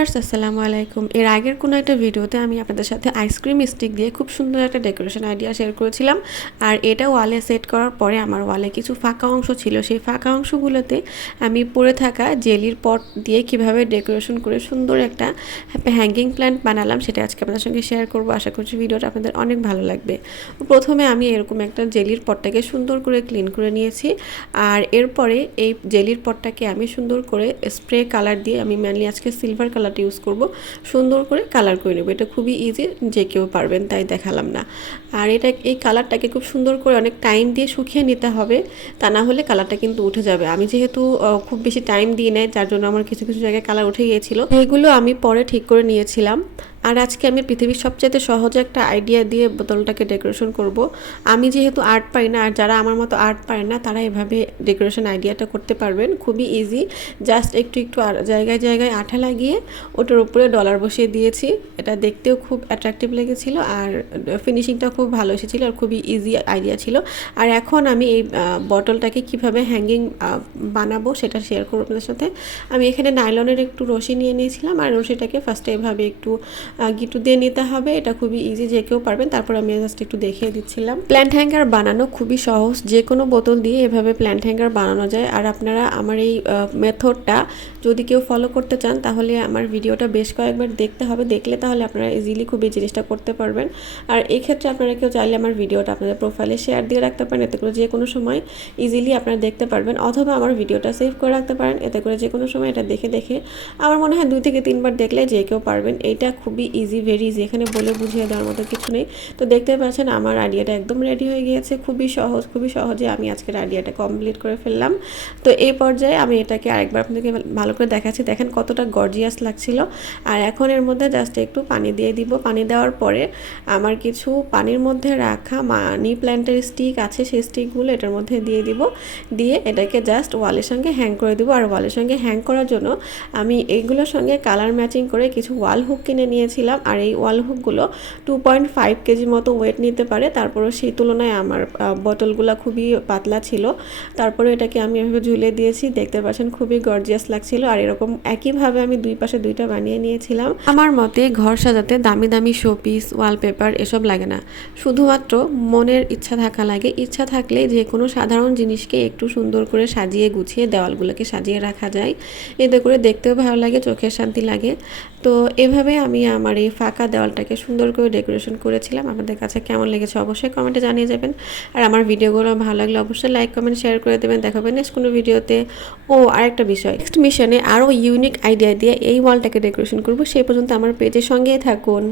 Viewers আসসালামু আলাইকুম। এর আগের কোনো একটা ভিডিওতে আমি আপনাদের সাথে আইসক্রিম স্টিক দিয়ে খুব সুন্দর একটা ডেকোরেশন আইডিয়া শেয়ার করেছিলাম। আর এটা ওয়ালে সেট করার পরে আমার ওয়ালে কিছু ফাঁকা অংশ ছিল, সেই ফাঁকা অংশগুলোতে আমি পড়ে থাকা জেলির পট দিয়ে কিভাবে ডেকোরেশন করে সুন্দর একটা হ্যাঙ্গিং প্ল্যান্ট বানালাম, সেটা আজকে আপনাদের সঙ্গে শেয়ার করব। আশা করছি ভিডিওটা আপনাদের অনেক ভালো লাগবে। প্রথমে আমি এরকম একটা জেলির পটটাকে সুন্দর করে ক্লিন করে নিয়েছি। আর এরপরে এই জেলির পটটাকে আমি সুন্দর করে স্প্রে কালার দিয়ে, আমি মেনলি আজকে সিলভার কালারটা ইউজ করব, সুন্দর করে কালার করে নেব। এটা খুবই ইজি, যে কেউ পারবেন, তাই দেখালাম না। আর এই কালারটাকে খুব সুন্দর করে অনেক টাইম দিয়ে শুকিয়ে নিতে হবে, তা না হলে কালারটা কিন্তু উঠে যাবে। আমি যেহেতু খুব বেশি টাইম দিই নাই, যার জন্য আমার কিছু কিছু জায়গায় কালার উঠে গিয়েছিল। এগুলো আমি পরে ঠিক করে নিয়েছিলাম। আর আজকে আমি পৃথিবীর সবচেয়ে সহজ একটা আইডিয়া দিয়ে বোতলটাকে ডেকোরেশন করব। আমি যেহেতু আর্ট পারি না, আর যারা আমার মতো আর্ট পারে না, তারা এভাবে ডেকোরেশন আইডিয়াটা করতে পারবেন, খুবই ইজি। জাস্ট একটু জায়গায় জায়গায় আঠা লাগিয়ে ওটার উপরে ডলার বসিয়ে দিয়েছি। এটা দেখতেও খুব অ্যাট্রাকটিভ লেগেছিল, আর ফিনিশিংটা খুব ভালো এসেছিলো, আর খুবই ইজি আইডিয়া ছিল। আর এখন আমি এই বটলটাকে কিভাবে হ্যাঙ্গিং বানাবো সেটা শেয়ার করবো আপনাদের সাথে। আমি এখানে নাইলনের একটু রশি নিয়ে নিয়েছিলাম, আর রশিটাকে ফার্স্টে এভাবে একটু গিটু দিয়ে নিতে হবে। এটা খুবই ইজি, যে কেউ পারবেন। তারপর আমি জাস্ট একটু দেখিয়ে দিচ্ছিলাম। প্ল্যান্ট হ্যাঙ্গার বানানো খুবই সহজ, যে কোনো বোতল দিয়ে এভাবে প্ল্যান্ট হ্যাঙ্গার বানানো যায়। আর আপনারা আমার এই মেথডটা যদি কেউ ফলো করতে চান, তাহলে আমার ভিডিওটা বেশ কয়েকবার দেখতে হবে, দেখলে তাহলে আপনারা ইজিলি খুব এই জিনিসটা করতে পারবেন। আর এই ক্ষেত্রে আপনারা কেউ চাইলে আমার ভিডিওটা আপনাদের প্রোফাইলে শেয়ার দিয়ে রাখতে পারেন, এতে করে যে কোনো সময় ইজিলি আপনারা দেখতে পারবেন। অথবা আমার ভিডিওটা সেভ করে রাখতে পারেন, এতে করে যে কোনো সময় এটা দেখে আমার মনে হয় 2 থেকে 3 বার দেখলে যে কেউ পারবেন। এইটা খুবই ইজি, ভেরি ইজি, এখানে বলে বুঝিয়ে দেওয়ার মতো কিছু নেই। তো দেখতে পাচ্ছেন আমার আইডিয়াটা একদম রেডি হয়ে গিয়েছে। খুবই সহজে আমি আজকের আইডিয়াটা কমপ্লিট করে ফেললাম। তো এই পর্যায়ে আমি এটাকে আরেকবার আপনাদেরকে ভালো করে দেখাচ্ছি। দেখেন কতটা গর্জিয়াস লাগছিল। আর এখন এর মধ্যে জাস্ট একটু পানি দিয়ে দিব। পানি দেওয়ার পরে আমার কিছু পানির মধ্যে রাখা মানি প্ল্যান্টের স্টিক আছে, সেই স্টিকগুলো এটার মধ্যে দিয়ে দিব। দিয়ে এটাকে জাস্ট ওয়ালের সঙ্গে হ্যাং করে দিব। আর ওয়ালের সঙ্গে হ্যাং করার জন্য আমি এইগুলোর সঙ্গে কালার ম্যাচিং করে কিছু ওয়াল হুক কিনে নিয়েছিলাম। আর এই ওয়াল হুকগুলো 2.5 কেজি মতো ওয়েট নিতে পারে। তারপরও সেই তুলনায় আমার বোতলগুলো খুবই পাতলা ছিল। তারপরে এটাকে আমি এভাবে ঝুলে দিয়েছি। দেখতে পাচ্ছেন খুবই গর্জিয়াস লাগছিল। আর এরকম একইভাবে আমি দুই পাশে দুইটা বানিয়ে নিয়েছিলাম। আমার মতে ঘর সাজাতে দামি দামি শোপিস, ওয়ালপেপার এসব লাগে না, শুধুমাত্র মনের ইচ্ছা থাকা লাগে। ইচ্ছা থাকলে যে কোনো সাধারণ জিনিসকে একটু সুন্দর করে সাজিয়ে গুছিয়ে দেওয়ালগুলোকে সাজিয়ে রাখা যায়। এতে করে দেখতেও ভালো লাগে, চোখের শান্তি লাগে। তো এভাবে আমি আমার এই ফাঁকা দেওয়ালটাকে সুন্দর করে ডেকোরেশন করেছিলাম। আপনাদের কাছে কেমন লেগেছে অবশ্যই কমেন্টে জানিয়ে যাবেন। আর আমার ভিডিওগুলো ভালো লাগলে অবশ্যই লাইক, কমেন্ট, শেয়ার করে দেবেন। দেখাবেন নেক্সট কোনো ভিডিওতে। আরেকটা বিষয়, নেক্সট মিশনে আরও ইউনিক আইডিয়া দিয়ে এই ওয়ালটাকে ডেকোরেশন করবো। সেই পর্যন্ত আমার পেজের সঙ্গেই থাকুন।